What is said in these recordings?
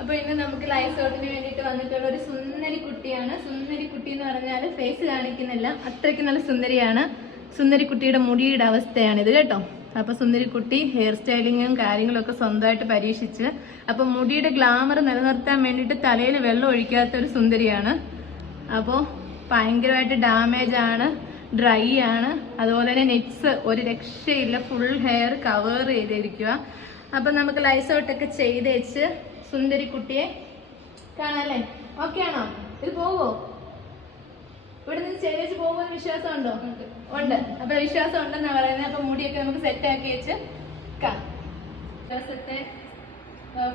അപ്പൊ ഇന്ന് നമുക്ക് ലൈസോട്ടിന് വേണ്ടിയിട്ട് വന്നിട്ടുള്ള ഒരു സുന്ദരി കുട്ടിയാണ്. സുന്ദരി കുട്ടി എന്ന് പറഞ്ഞാൽ ഫേസ് കാണിക്കുന്നില്ല, അത്രയ്ക്ക് നല്ല സുന്ദരിയാണ്. സുന്ദരി കുട്ടിയുടെ മുടിയുടെ അവസ്ഥയാണിത് കേട്ടോ. അപ്പൊ സുന്ദരി കുട്ടി ഹെയർ സ്റ്റൈലിങ്ങും കാര്യങ്ങളൊക്കെ സ്വന്തമായിട്ട് പരീക്ഷിച്ച് അപ്പൊ മുടിയുടെ ഗ്ലാമർ നിലനിർത്താൻ വേണ്ടിയിട്ട് തലയിൽ വെള്ളം ഒഴിക്കാത്ത ഒരു സുന്ദരിയാണ്. അപ്പോൾ ഭയങ്കരമായിട്ട് ഡാമേജ് ആണ്, ഡ്രൈ ആണ്. അതുപോലെ തന്നെ നെറ്റ്സ് ഒരു രക്ഷയില്ല, ഫുൾ ഹെയർ കവർ ചെയ്തിരിക്കുക. അപ്പൊ നമുക്ക് ലൈസോട്ടൊക്കെ ചെയ്ത് വെച്ച് സുന്ദരി കുട്ടിയെ കാണാല്ലേ? ഓക്കെ ആണോ? ഇത് പോവോ? ഇവിടെ നിന്ന് ചെയ്ത് വെച്ച് പോകുമെന്ന് വിശ്വാസം ഉണ്ടോ? ഉണ്ട്. അപ്പൊ വിശ്വാസം ഉണ്ടെന്നാ പറയുന്നത്. അപ്പൊ മുടിയൊക്കെ നമുക്ക് സെറ്റ് ആക്കി വെച്ച് കാണാം. ദിവസത്തെ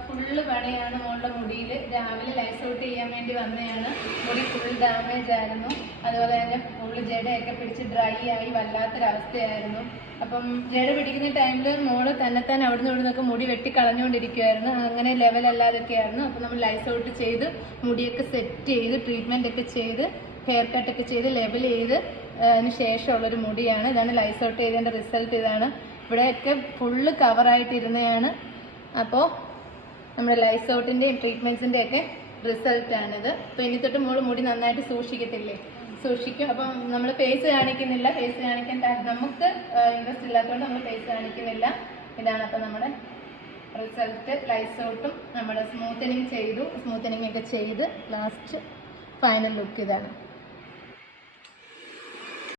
ഫുള്ള് പണിയാണ് മോളുടെ മുടിയിൽ. രാവിലെ ലൈസൗട്ട് ചെയ്യാൻ വേണ്ടി വന്നതാണ്. മുടി ഫുൾ ഡാമേജ് ആയിരുന്നു. അതുപോലെ തന്നെ ഫുള്ള് ജടയൊക്കെ പിടിച്ച് ഡ്രൈ ആയി വല്ലാത്തൊരവസ്ഥയായിരുന്നു. അപ്പം ജട പിടിക്കുന്ന ടൈമിൽ മോള് തന്നെത്താൻ അവിടുന്ന് ഇവിടുന്നൊക്കെ മുടി വെട്ടി കളഞ്ഞുകൊണ്ടിരിക്കുമായിരുന്നു. അങ്ങനെ ലെവലല്ലാതൊക്കെ ആയിരുന്നു. അപ്പം നമ്മൾ ലൈസൗട്ട് ചെയ്ത് മുടിയൊക്കെ സെറ്റ് ചെയ്ത് ട്രീറ്റ്മെന്റ് ഒക്കെ ചെയ്ത് ഹെയർ കട്ടൊക്കെ ചെയ്ത് ലെവൽ ചെയ്ത് അതിന് ശേഷമുള്ളൊരു മുടിയാണ്. ഇതാണ് ലൈസൗട്ട് ചെയ്തതിൻ്റെ റിസൾട്ട്. ഇതാണ് ഇവിടെയൊക്കെ ഫുള്ള് കവറായിട്ടിരുന്നതാണ്. അപ്പോൾ നമ്മുടെ ലൈസൗട്ടിൻ്റെയും ട്രീറ്റ്മെൻറ്റ്സിൻ്റെ ഒക്കെ റിസൾട്ടാണിത്. അപ്പോൾ ഇനി തൊട്ട് മോള് മുടി നന്നായിട്ട് സൂക്ഷിക്കത്തില്ലേ? സൂക്ഷിക്കും. അപ്പം നമ്മൾ ഫേസ് കാണിക്കുന്നില്ല, ഫേസ് കാണിക്കാൻ നമുക്ക് ഇൻട്രസ്റ്റ് ഇല്ലാത്തതുകൊണ്ട് നമ്മൾ ഫേസ് കാണിക്കുന്നില്ല. ഇതാണ് അപ്പം നമ്മുടെ റിസൾട്ട്. ലൈസൗട്ടും നമ്മുടെ സ്മൂത്തനിങ് ചെയ്തു, സ്മൂത്തനിങ് ഒക്കെ ചെയ്ത് ലാസ്റ്റ് ഫൈനൽ ലുക്ക് ഇതാണ്.